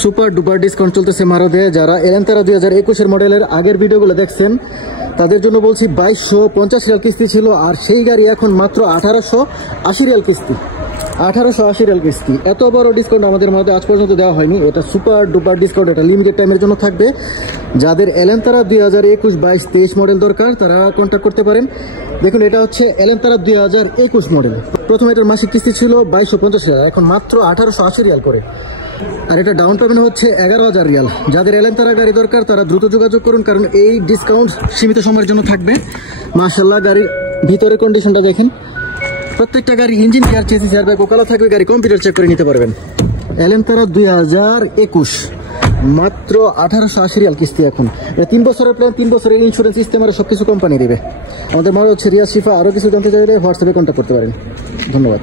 Super duper discount চলতেছে মারুদে। যারা এলেন্তারা 2021 মডেলের আগের ভিডিওগুলো দেখছেন তাদের জন্য বলছি 2250 রিয়াল কিস্তি ছিল, আর সেই গাড়ি এখন মাত্র 1880 রিয়াল কিস্তি। 1880 রিয়াল কিস্তি। এত বড় ডিসকাউন্ট আমাদের মধ্যে আজ পর্যন্ত দেওয়া হয়নি। এটা সুপার ডুপার ডিসকাউন্ট, এটা লিমিটেড টাইমের জন্য থাকবে। যাদের এলেন্তারা 2021, 22, 23 মডেল দরকার তারা কন্ট্যাক্ট করতে পারেন। দেখুন এটা হচ্ছে এলেন্তারা 2021 মডেল। প্রথমে এটার মাসিক কিস্তি ছিল 2250 রিয়াল, এখন মাত্র 1880 রিয়াল করে। আর এটা ডাউন পেমেন্ট হচ্ছে 11,000 রিয়াল। যাদের এলেন্তারা গাড়ি দরকার তারা দ্রুত যোগাযোগ করুন, কারণ এই ডিসকাউন্ট সীমিত সময়ের জন্য থাকবে। মাশাআল্লাহ, গাড়ির ভিতরের কন্ডিশনটা দেখেন। প্রত্যেকটা গাড়ি ইঞ্জিন কেয়ার, চেসিস এয়ারব্যাগ ওকালা থাকবে। গাড়ি কম্পিউটার চেক করে নিতে পারবেন। এলেন্তারা 2021 মাত্র 1880 রিয়াল কিস্তি। এখন এটা 3 বছরের প্ল্যান, 3 বছরের ইন্স্যুরেন্স, ইস্তেমারে সবকিছু কোম্পানি দেবে। আমাদের মারো হচ্ছে রিয়া শিফা। আরও কিছু জানতে চাইলে হোয়াটসঅ্যাপে কন্ট্যাক্ট করতে পারেন। ধন্যবাদ।